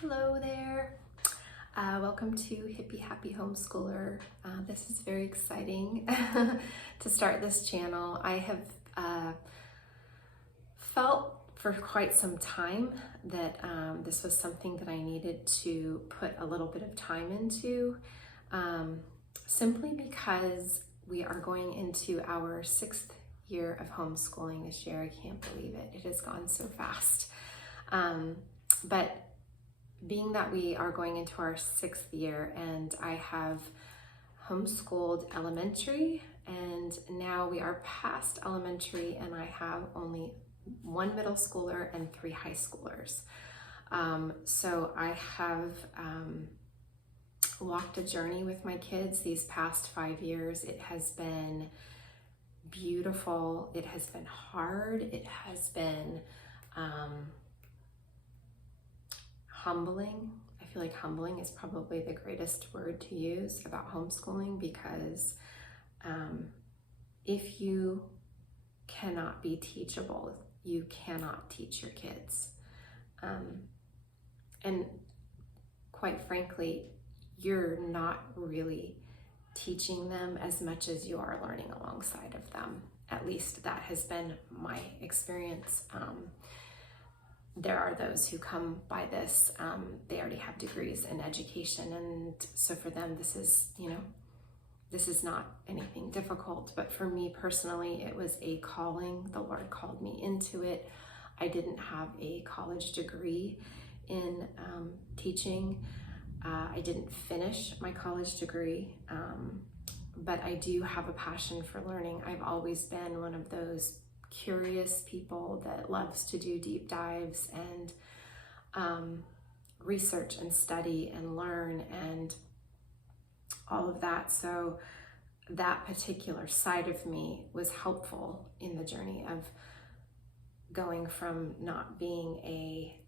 Hello there. Welcome to Hippie Happy Homeschooler. This is very exciting to start this channel. I have felt for quite some time that this was something that I needed to put a little bit of time into, simply because we are going into our 6th year of homeschooling this year. I can't believe it. It has gone so fast. But being that we are going into our 6th year and I have homeschooled elementary, and now we are past elementary and I have only 1 middle schooler and 3 high schoolers. So I have walked a journey with my kids these past 5 years. It has been beautiful. It has been hard. It has been humbling. I feel like humbling is probably the greatest word to use about homeschooling, because if you cannot be teachable, you cannot teach your kids. And quite frankly, you're not really teaching them as much as you are learning alongside of them. At least that has been my experience. There are those who come by this, they already have degrees in education, and so for them this is not anything difficult. But for me personally, it was a calling. The Lord called me into it. I didn't have a college degree in teaching. I didn't finish my college degree, but I do have a passion for learning. I've always been one of those curious people that loves to do deep dives and research and study and learn and all of that. So that particular side of me was helpful in the journey of going from not being a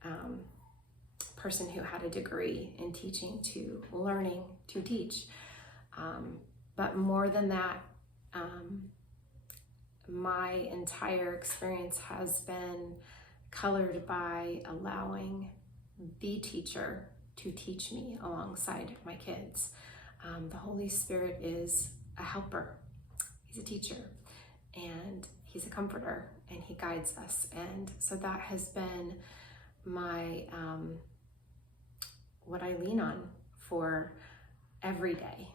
person who had a degree in teaching to learning to teach. But more than that, my entire experience has been colored by allowing the teacher to teach me alongside my kids. The Holy Spirit is a helper. He's a teacher and he's a comforter, and he guides us. And so that has been my what I lean on for every day.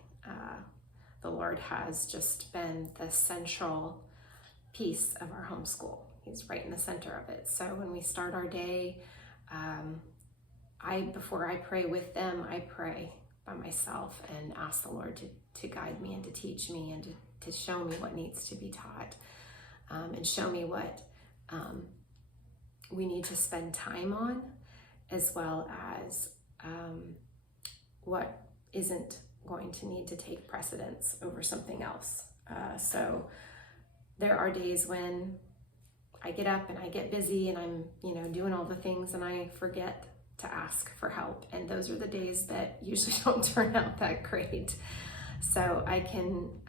The Lord has just been the central piece of our homeschool. He's right in the center of it. So when we start our day, before I pray with them, I pray by myself and ask the Lord to guide me and to teach me and to show me what needs to be taught, and show me what we need to spend time on, as well as what isn't going to need to take precedence over something else. So there are days when I get up and I get busy and I'm, doing all the things, and I forget to ask for help. And those are the days that usually don't turn out that great. So I can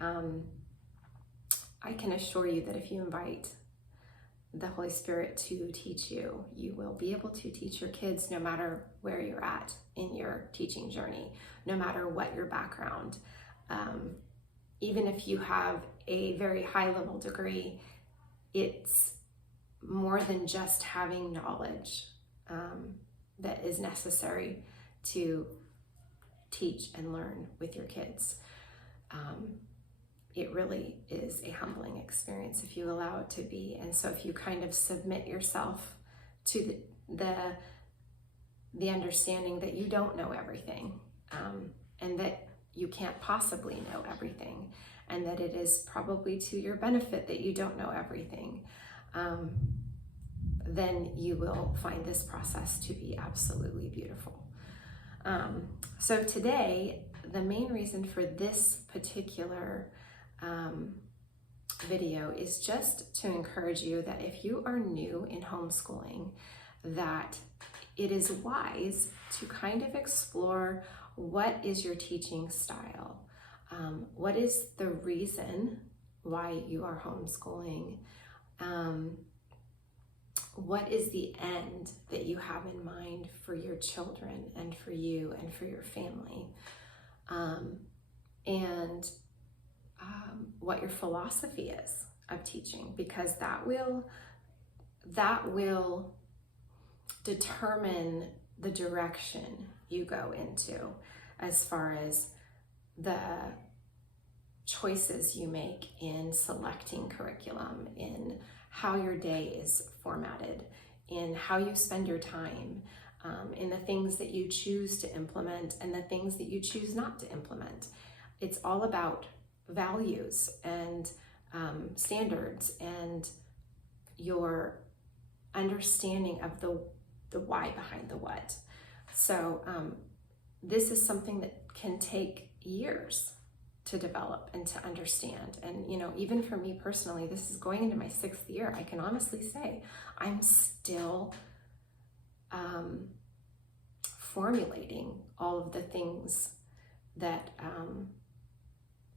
assure you that if you invite the Holy Spirit to teach you, you will be able to teach your kids no matter where you're at in your teaching journey, no matter what your background. Even if you have a very high level degree, it's more than just having knowledge that is necessary to teach and learn with your kids. It really is a humbling experience if you allow it to be. And so if you kind of submit yourself to the understanding that you don't know everything, and that you can't possibly know everything, and that it is probably to your benefit that you don't know everything, then you will find this process to be absolutely beautiful. So today, the main reason for this particular video is just to encourage you that if you are new in homeschooling, that it is wise to kind of explore what is your teaching style, what is the reason why you are homeschooling, what is the end that you have in mind for your children and for you and for your family, and what your philosophy is of teaching, because that will determine the direction you go into as far as the choices you make in selecting curriculum, in how your day is formatted, in how you spend your time, in the things that you choose to implement and the things that you choose not to implement. It's all about values and standards and your understanding of the why behind the what. So this is something that can take years to develop and to understand. And, you know, even for me personally, this is going into my 6th year. I can honestly say I'm still formulating all of the things that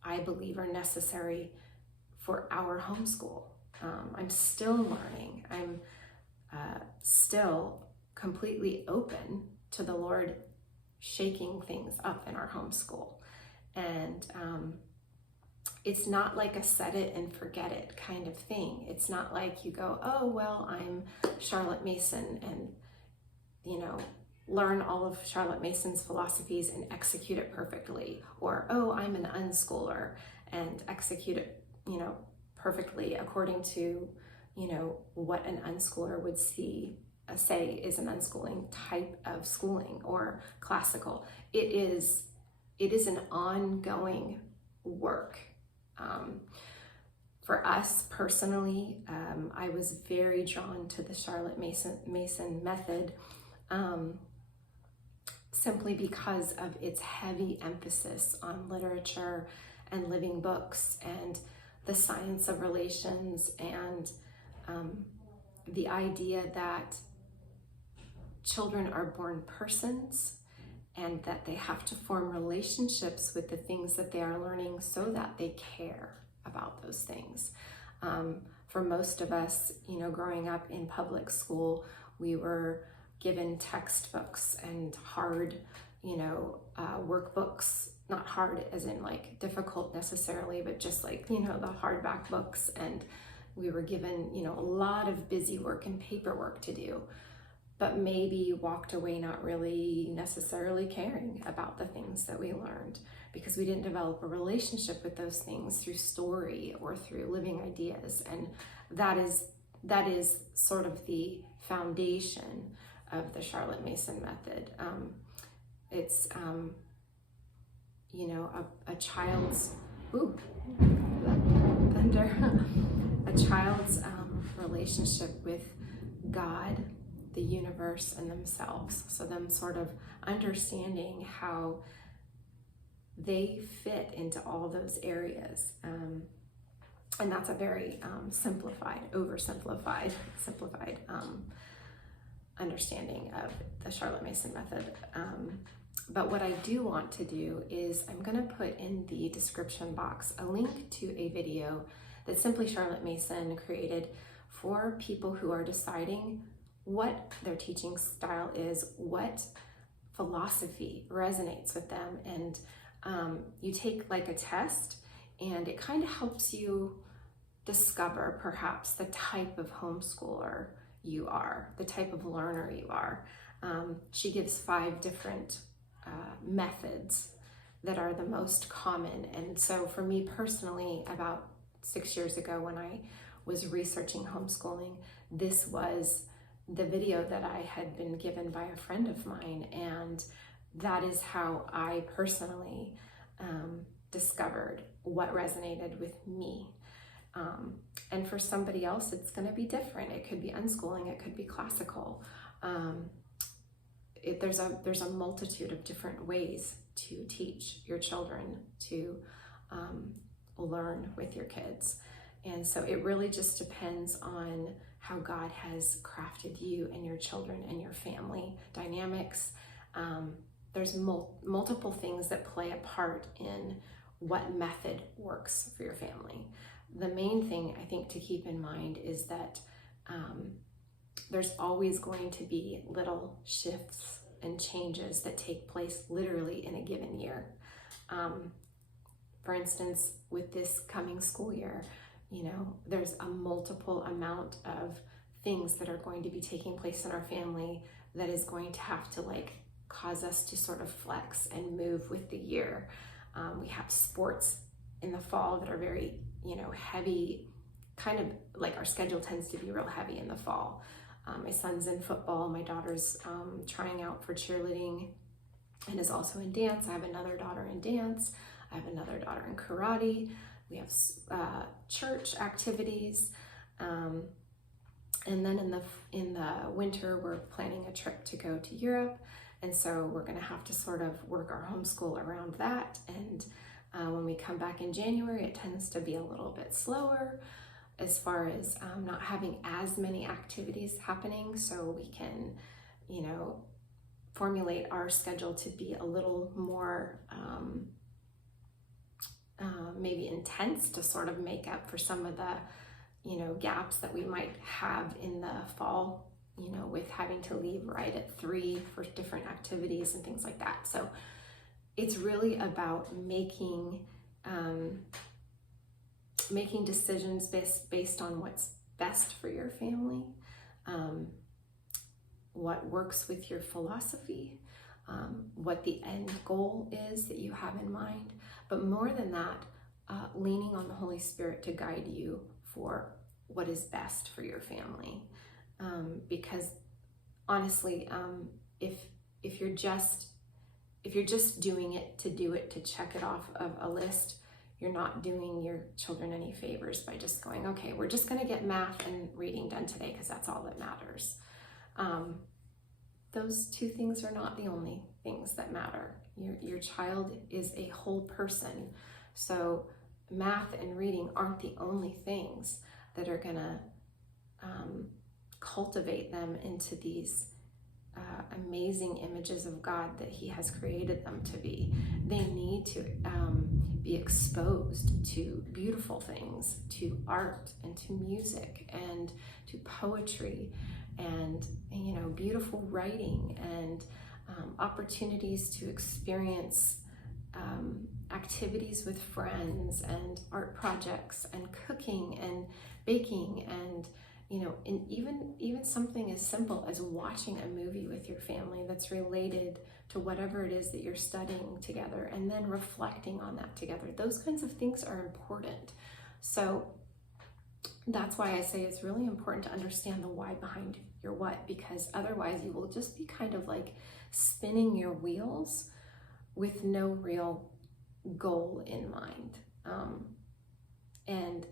I believe are necessary for our homeschool. I'm still learning. I'm still completely open to the Lord shaking things up in our homeschool. And it's not like a set it and forget it kind of thing. It's not like you go, oh, well, I'm Charlotte Mason and, you know, learn all of Charlotte Mason's philosophies and execute it perfectly. Or, oh, I'm an unschooler and execute it, you know, perfectly according to, you know, what an unschooler would say is an unschooling type of schooling or classical. It is an ongoing work. For us personally, I was very drawn to the Charlotte Mason method, simply because of its heavy emphasis on literature and living books and the science of relations, and the idea that children are born persons and that they have to form relationships with the things that they are learning so that they care about those things. For most of us, you know, growing up in public school, we were given textbooks and hard, you know, workbooks, not hard as in like difficult necessarily, but just like, you know, the hardback books. And we were given, you know, a lot of busy work and paperwork to do, but maybe walked away not really necessarily caring about the things that we learned, because we didn't develop a relationship with those things through story or through living ideas. And that is sort of the foundation of the Charlotte Mason method. It's, you know, a child's, thunder, a child's relationship with God, the universe, and themselves. So them sort of understanding how they fit into all those areas. And that's a very simplified understanding of the Charlotte Mason method. But what I do want to do is I'm going to put in the description box a link to a video that simply Charlotte Mason created for people who are deciding what their teaching style is, what philosophy resonates with them. And you take like a test, and it kind of helps you discover perhaps the type of homeschooler you are, the type of learner you are. She gives 5 different methods that are the most common. And so for me personally, about 6 years ago when I was researching homeschooling, this was the video that I had been given by a friend of mine, and that is how I personally discovered what resonated with me. And for somebody else, it's going to be different. It could be unschooling, it could be classical. There's a multitude of different ways to teach your children, to learn with your kids. And so it really just depends on how God has crafted you and your children and your family dynamics. There's multiple things that play a part in what method works for your family. The main thing I think to keep in mind is that there's always going to be little shifts and changes that take place literally in a given year. For instance, with this coming school year, there's a multiple amount of things that are going to be taking place in our family that is going to have to cause us to sort of flex and move with the year. We have sports in the fall that are very, heavy, kind of like our schedule tends to be real heavy in the fall. My son's in football, my daughter's trying out for cheerleading and is also in dance. I have another daughter in dance. I have another daughter in karate. We have church activities. And then in the winter, we're planning a trip to go to Europe. And so we're gonna have to sort of work our homeschool around that. And when we come back in January, it tends to be a little bit slower as far as not having as many activities happening. So we can, formulate our schedule to be a little more maybe intense to sort of make up for some of the, gaps that we might have in the fall, with having to leave right at 3 for different activities and things like that. So it's really about making decisions based on what's best for your family, what works with your philosophy, what the end goal is that you have in mind. But more than that, leaning on the Holy Spirit to guide you for what is best for your family. Because honestly, if you're just doing it to do it, to check it off of a list, you're not doing your children any favors by just going, okay, we're just going to get math and reading done today because that's all that matters. Those two things are not the only things that matter. Your child is a whole person. So math and reading aren't the only things that are going to cultivate them into these amazing images of God that He has created them to be. They need to be exposed to beautiful things, to art and to music and to poetry and beautiful writing and opportunities to experience activities with friends and art projects and cooking and baking and and even something as simple as watching a movie with your family that's related to whatever it is that you're studying together and then reflecting on that together. Those kinds of things are important. So that's why I say it's really important to understand the why behind your what, because otherwise you will just be kind of like spinning your wheels with no real goal in mind. And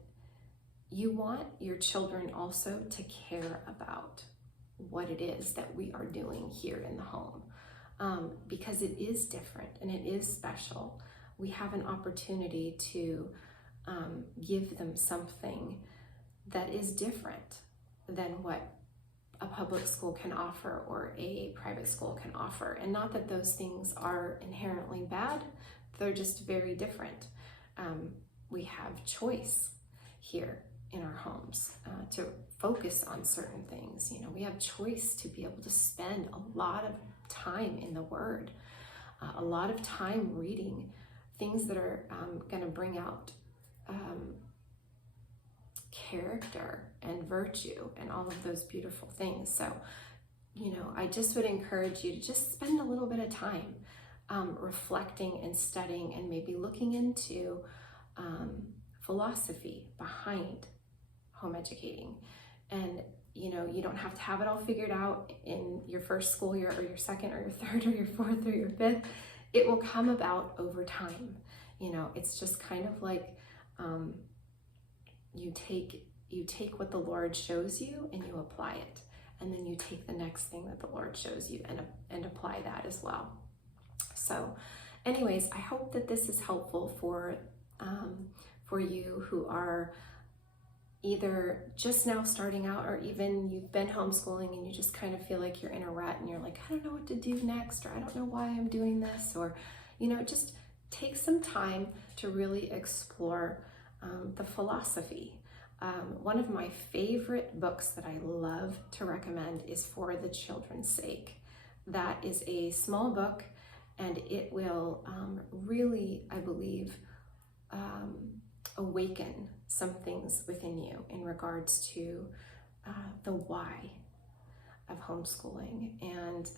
you want your children also to care about what it is that we are doing here in the home, because it is different and it is special. We have an opportunity to give them something that is different than what a public school can offer or a private school can offer. And not that those things are inherently bad, they're just very different. We have choice here in our homes to focus on certain things. We have choice to be able to spend a lot of time in the Word, a lot of time reading things that are going to bring out character and virtue and all of those beautiful things. So, I just would encourage you to just spend a little bit of time reflecting and studying and maybe looking into philosophy behind home educating. And you don't have to have it all figured out in your first school year or your second or your third or your fourth or your fifth. It will come about over time. It's just kind of like you take what the Lord shows you and you apply it, and then you take the next thing that the Lord shows you and apply that as well. So anyways, I hope that this is helpful for you who are either just now starting out, or even you've been homeschooling and you just kind of feel like you're in a rut and you're like, I don't know what to do next, or I don't know why I'm doing this, or just take some time to really explore the philosophy One of my favorite books that I love to recommend is For the Children's Sake. That is a small book, and it will really, I believe, awaken some things within you in regards to the why of homeschooling. And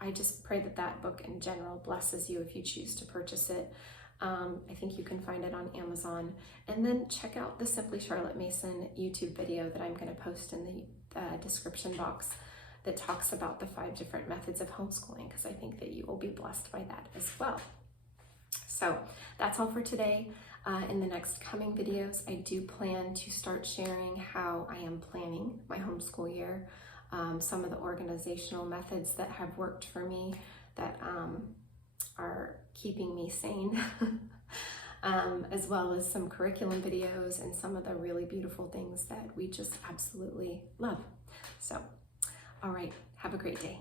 I just pray that that book in general blesses you if you choose to purchase it. I think you can find it on Amazon. And then check out the Simply Charlotte Mason YouTube video that I'm going to post in the description box that talks about the 5 different methods of homeschooling, because I think that you will be blessed by that as well. So that's all for today. In the next coming videos, I do plan to start sharing how I am planning my homeschool year, some of the organizational methods that have worked for me that are keeping me sane, as well as some curriculum videos and some of the really beautiful things that we just absolutely love. So, all right, have a great day.